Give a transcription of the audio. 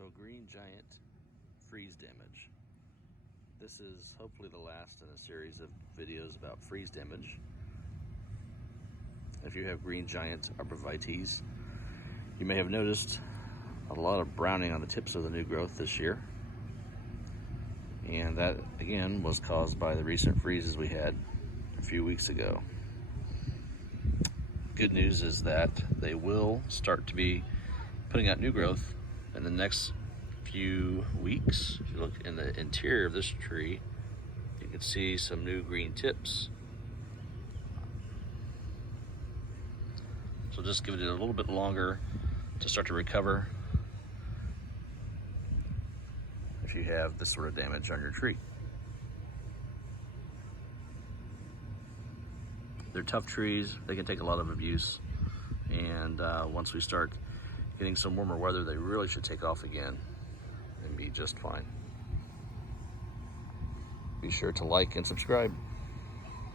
So Green Giant freeze damage. This is hopefully the last in a series of videos about freeze damage. If you have Green Giant Arborvitaes, you may have noticed a lot of browning on the tips of the new growth this year. And that, again, was caused by the recent freezes we had a few weeks ago. Good news is that they will start to be putting out new growth in the next few weeks. If you look in the interior of this tree, you can see some new green tips. So just give it a little bit longer to start to recover if you have this sort of damage on your tree. They're tough trees, they can take a lot of abuse, and once we start getting some warmer weather, they really should take off again and be just fine. Be sure to like and subscribe.